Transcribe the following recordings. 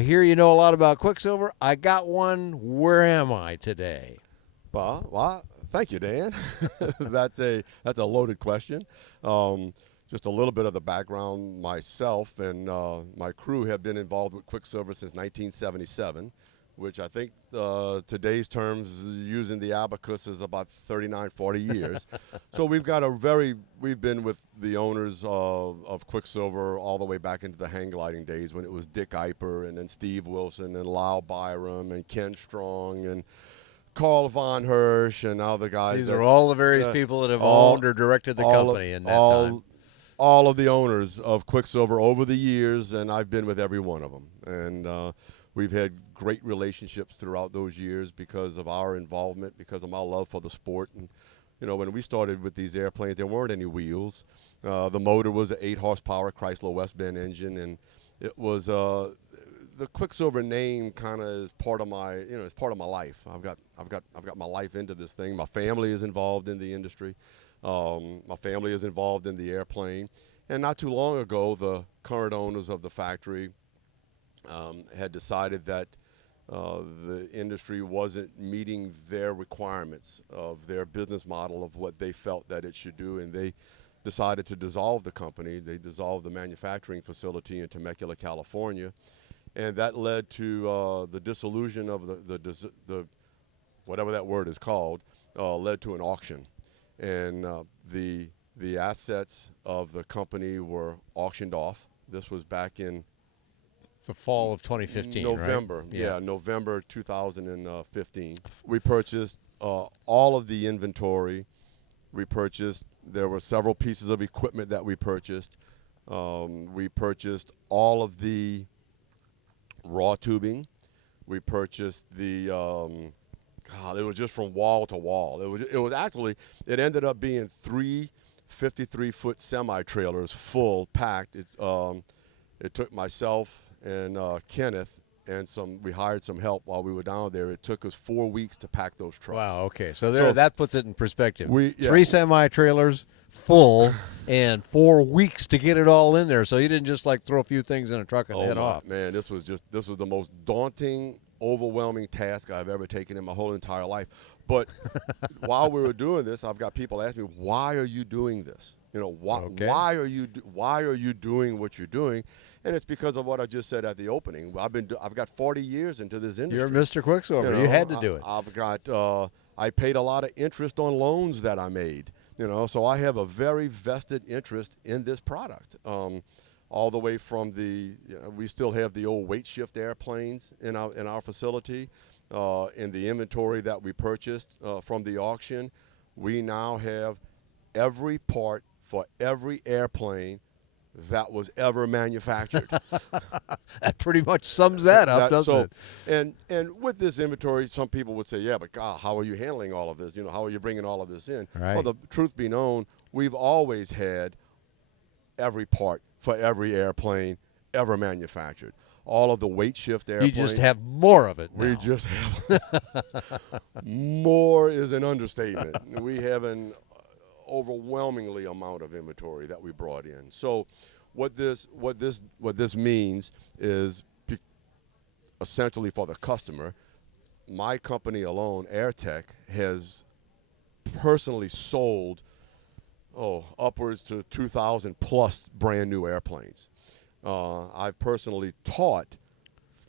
I hear you know a lot about Quicksilver. I got one. Where am I today? Well, thank you, Dan. That's a loaded question. Just a little bit of the background. Myself and my crew have been involved with Quicksilver since 1977, which I think today's terms, using the abacus, is about 39, 40 years. So we've been with the owners of Quicksilver all the way back into the hang gliding days when it was Dick Eiper and then Steve Wilson and Lyle Byram and Ken Strong and Carl Von Hirsch and all the guys. These are all the various people that have owned or directed the company in that time. All of the owners of Quicksilver over the years, and I've been with every one of them. And we've had great relationships throughout those years because of our involvement, because of my love for the sport. And, you know, when we started with these airplanes, there weren't any wheels. The motor was an 8-horsepower Chrysler West Bend engine, and it was the Quicksilver name kind of is part of my, it's part of my life. I've got my life into this thing. My family is involved in the industry. My family is involved in the airplane. And not too long ago, the current owners of the factory had decided that the industry wasn't meeting their requirements of their business model of what they felt that it should do, and they decided to dissolve the company. They dissolved the manufacturing facility in Temecula, California, and that led to the dissolution of the whatever that word is called, led to an auction. And the assets of the company were auctioned off. This was back in the fall of 2015, November. Right? Yeah, November 2015. We purchased all of the inventory. There were several pieces of equipment that we purchased. We purchased all of the raw tubing. We purchased the it was just from wall to wall. It ended up being 3 53-foot semi-trailers full, packed. It took myself and Kenneth and we hired some help while we were down there. It took us 4 weeks to pack those trucks. Wow, okay. So that puts it in perspective. 3 semi-trailers full and 4 weeks to get it all in there. So you didn't just like throw a few things in a truck and head off. Man, this was the most daunting, overwhelming task I've ever taken in my whole entire life. But while we were doing this, I've got people asking me, "Why are you doing this? Why are you doing what you're doing?" And it's because of what I just said at the opening. I've got 40 years into this industry. You're Mr. Quicksilver. You had to do it. I've got I paid a lot of interest on loans that I made. So I have a very vested interest in this product. All the way from we still have the old weight shift airplanes in our facility. In the inventory that we purchased from the auction, we now have every part for every airplane that was ever manufactured. That pretty much sums that up, doesn't it? And with this inventory, some people would say, "Yeah, but God, how are you handling all of this? How are you bringing all of this in?" Right. Well, the truth be known, we've always had every part for every airplane ever manufactured. All of the weight shift airplanes. You just have more of it now. We just have more is an understatement. We have an overwhelmingly amount of inventory that we brought in. So what this means is essentially for the customer, my company alone, AirTech, has personally sold upwards to 2,000 plus brand new airplanes. I've personally taught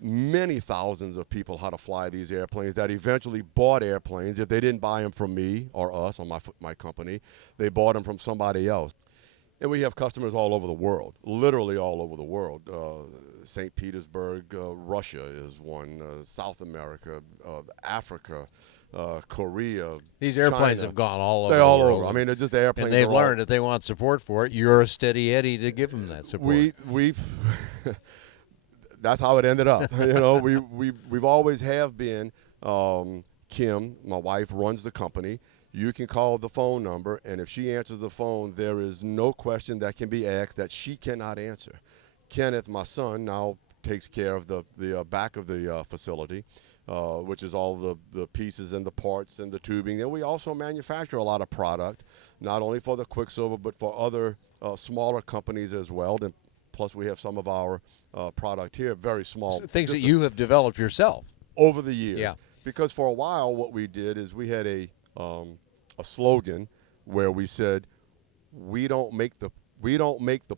many thousands of people how to fly these airplanes that eventually bought airplanes. If they didn't buy them from me or us or my company, they bought them from somebody else. And we have customers all over the world, literally all over the world. St. Petersburg, Russia is one, South America, Africa, Korea. These airplanes China. have gone all over. They're all the world. over. I mean, they're just airplanes. And they've learned that they want support for it. You're a steady Eddie to give them that support. We've that's how it ended up. We've always have been. Kim, my wife, runs the company. You can call the phone number, and if she answers the phone, there is no question that can be asked that she cannot answer. Kenneth, my son, now takes care of the back of the facility, which is all the pieces and the parts and the tubing. And we also manufacture a lot of product, not only for the Quicksilver, but for other smaller companies as well. And plus, we have some of our product here, very small. Things that you have developed yourself. Over the years. Yeah. Because for a while what we did is we had a slogan where we said, we don't make the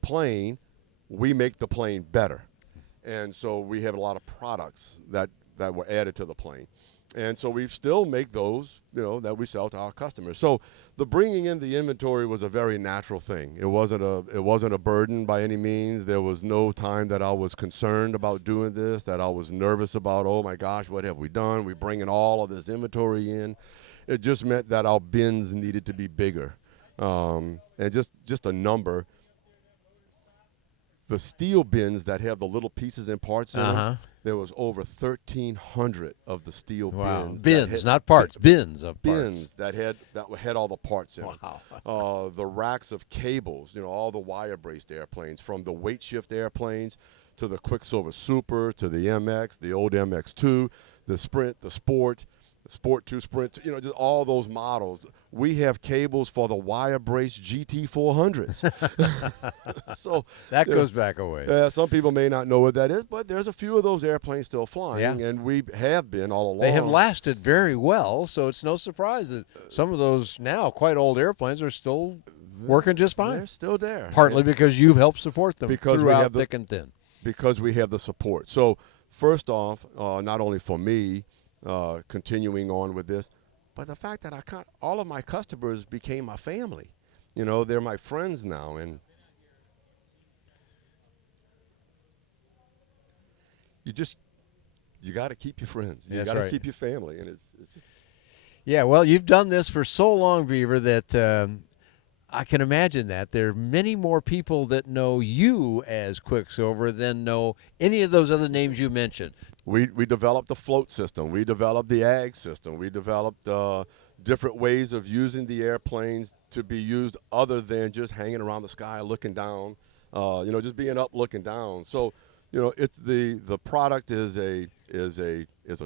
plane, we make the plane better. And so we have a lot of products that were added to the plane. And so we still make those, that we sell to our customers. So the bringing in the inventory was a very natural thing. It wasn't a burden by any means. There was no time that I was concerned about doing this, that I was nervous about, oh my gosh, what have we done? We're bringing all of this inventory in. It just meant that our bins needed to be bigger. And just a number. The steel bins that have the little pieces and parts in them, there was over 1,300 of the steel bins. Bins, not parts. Bins of bins parts. that had all the parts in Wow. them. The racks of cables, all the wire-braced airplanes, from the weight shift airplanes to the Quicksilver Super, to the MX, the old MX2, the Sprint, the Sport, the Sport 2 Sprint, just all those models. We have cables for the wire-braced GT400s. So that goes back a ways. Some people may not know what that is, but there's a few of those airplanes still flying, and we have been all along. They have lasted very well, so it's no surprise that some of those now quite old airplanes are still working just fine. They're still there. Partly because you've helped support them because throughout thick and thin. Because we have the support. So first off, not only for me, continuing on with this, but the fact that all of my customers became my family. They're my friends now, and you got to keep your friends. You got to keep your family, and it's just. Yeah, well, you've done this for so long, Beaver, that I can imagine that there are many more people that know you as Quicksilver than know any of those other names you mentioned. We developed the float system. We developed the ag system. We developed different ways of using the airplanes to be used other than just hanging around the sky looking down, just being up looking down. So, it's the product is a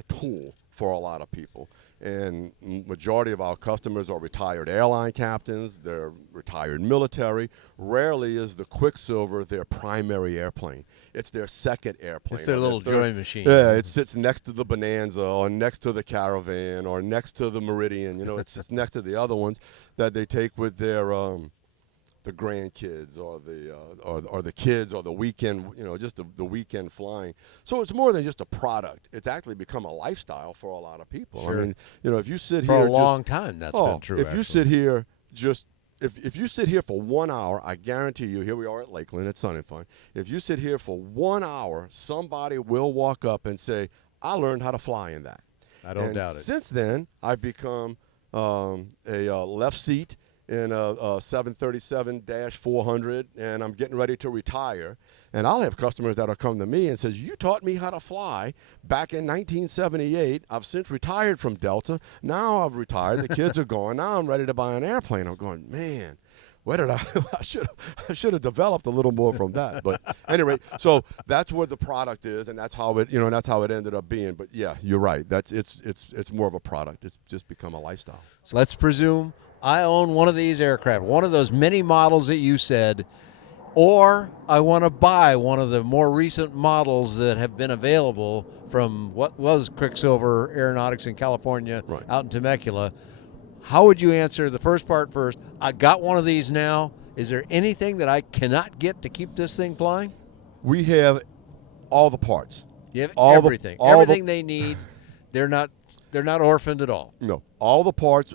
tool for a lot of people. And majority of our customers are retired airline captains. They're retired military. Rarely is the Quicksilver their primary airplane. It's their second airplane. It's their little joy machine. Yeah, it sits next to the Bonanza or next to the Caravan or next to the Meridian. It sits next to the other ones that they take with their the grandkids or the kids or the weekend, just the weekend flying. So it's more than just a product. It's actually become a lifestyle for a lot of people. Sure. I mean, if you sit for here a long time, that's been true. If you sit here if you sit here for 1 hour, I guarantee you, here we are at Lakeland at Sun and Fun. If you sit here for 1 hour, somebody will walk up and say, I learned how to fly in that. I don't doubt it. Since then, I've become a left seat in a 737-400, and I'm getting ready to retire. And I'll have customers that'll come to me and says, you taught me how to fly back in 1978. I've since retired from Delta. Now I've retired. The kids are gone. Now I'm ready to buy an airplane. I'm going, man, where did I should have developed a little more from that. But anyway, so that's what the product is, and that's how it ended up being. But yeah, you're right. It's more of a product. It's just become a lifestyle. So let's presume I own one of these aircraft, one of those many models that you said, or I want to buy one of the more recent models that have been available from what was Quicksilver Aeronautics in California, out in Temecula. How would you answer the first part first? I got one of these now. Is there anything that I cannot get to keep this thing flying? We have all the parts. You have everything. Everything they need. They're not orphaned at all. No. All the parts,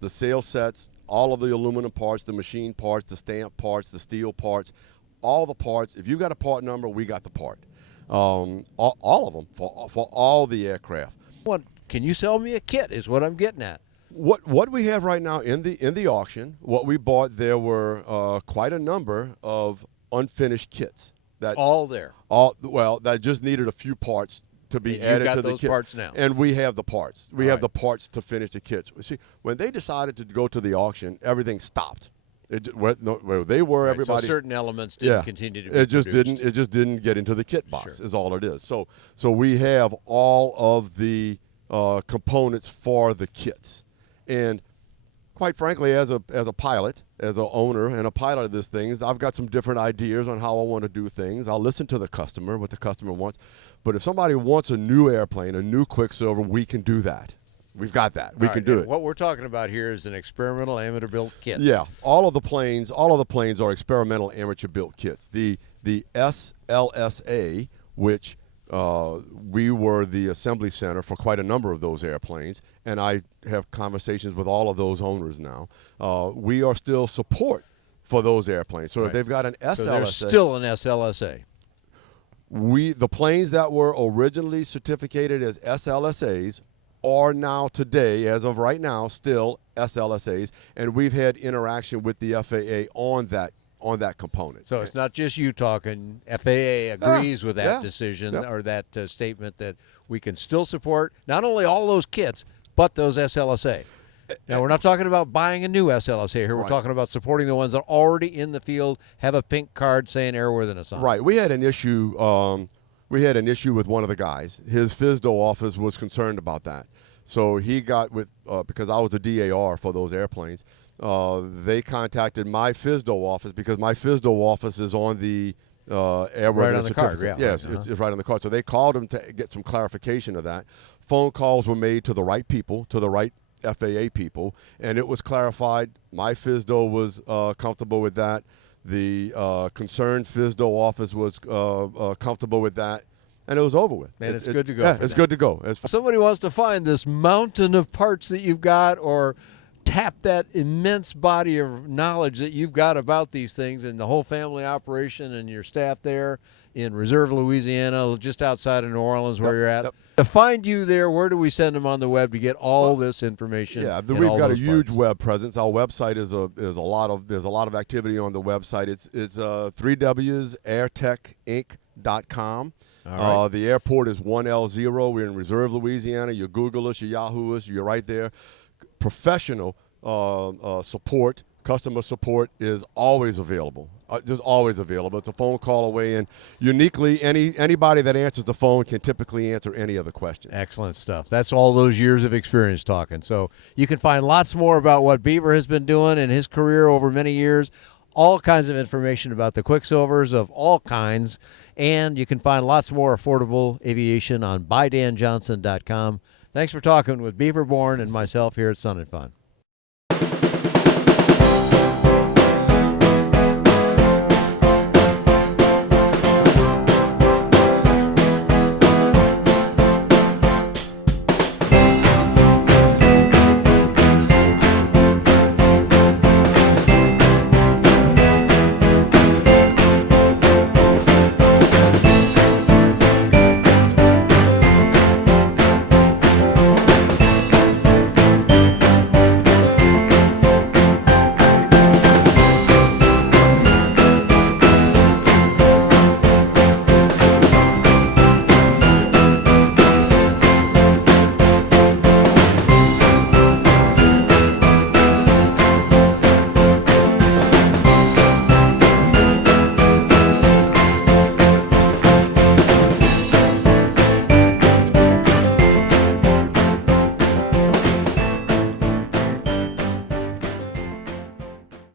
the sail sets, all of the aluminum parts, the machine parts, the stamp parts, the steel parts, all the parts. If you got a part number, we got the part. All of them for all the aircraft. What can you sell me a kit is what I'm getting at. What we have right now in the auction, what we bought, there were quite a number of unfinished kits. That just needed a few parts to be added to the kit. Parts now. And we have the parts. We have the parts to finish the kits. See, when they decided to go to the auction, everything stopped. Where they were, everybody. So certain elements didn't continue to be produced. It just didn't get into the kit box. Is all it is. So we have all of the components for the kits, and quite frankly, as a pilot, as an owner and a pilot of these things, I've got some different ideas on how I want to do things. I'll listen to the customer, what the customer wants. But if somebody wants a new airplane, a new Quicksilver, we can do that. We've got that. We can do it. What we're talking about here is an experimental amateur-built kit. Yeah, all of the planes are experimental amateur-built kits. The SLSA, which we were the assembly center for quite a number of those airplanes, and I have conversations with all of those owners now. We are still support for those airplanes. So if they've got an SLSA, so there's still an SLSA. The planes that were originally certificated as SLSAs are now today, as of right now, still SLSAs, and we've had interaction with the FAA on that component. So it's not just you talking. FAA agrees with that decision or that statement that we can still support not only all those kits, but those SLSA. Now, we're not talking about buying a new SLSA here. We're talking about supporting the ones that are already in the field, have a pink card saying airworthiness on it. Right. We had an issue. We had an issue with one of the guys. His FSDO office was concerned about that. So he got with, because I was a DAR for those airplanes, they contacted my FSDO office because my FSDO office is on the airworthiness right on the card, certificate. yeah. Yes, it's right on the card. So they called him to get some clarification of that. Phone calls were made to the right people, to the right FAA people, and it was clarified. My FSDO was comfortable with that. The concerned FSDO office was comfortable with that, and it was over with. Man, it's good to go. Yeah, it's good to go. If somebody wants to find this mountain of parts that you've got or tap that immense body of knowledge that you've got about these things and the whole family operation and your staff there in Reserve, Louisiana, just outside of New Orleans where you're at. To find you there, where do we send them on the web to get all this information? Yeah, we've got a huge web presence. Our website is there's a lot of activity on the website. It's 3Ws airtechinc.com. Right. The airport is 1L0. We're in Reserve, Louisiana. You Google us, you Yahoo us, you're right there. Professional support, customer support is always available. Just always available. It's a phone call away, and uniquely, anybody that answers the phone can typically answer any other questions. Excellent stuff. That's all those years of experience talking. So you can find lots more about what Bever has been doing in his career over many years, all kinds of information about the Quicksilvers of all kinds, and you can find lots more affordable aviation on buydanjohnson.com. Thanks for talking with Beaver Borne and myself here at Sun and Fun.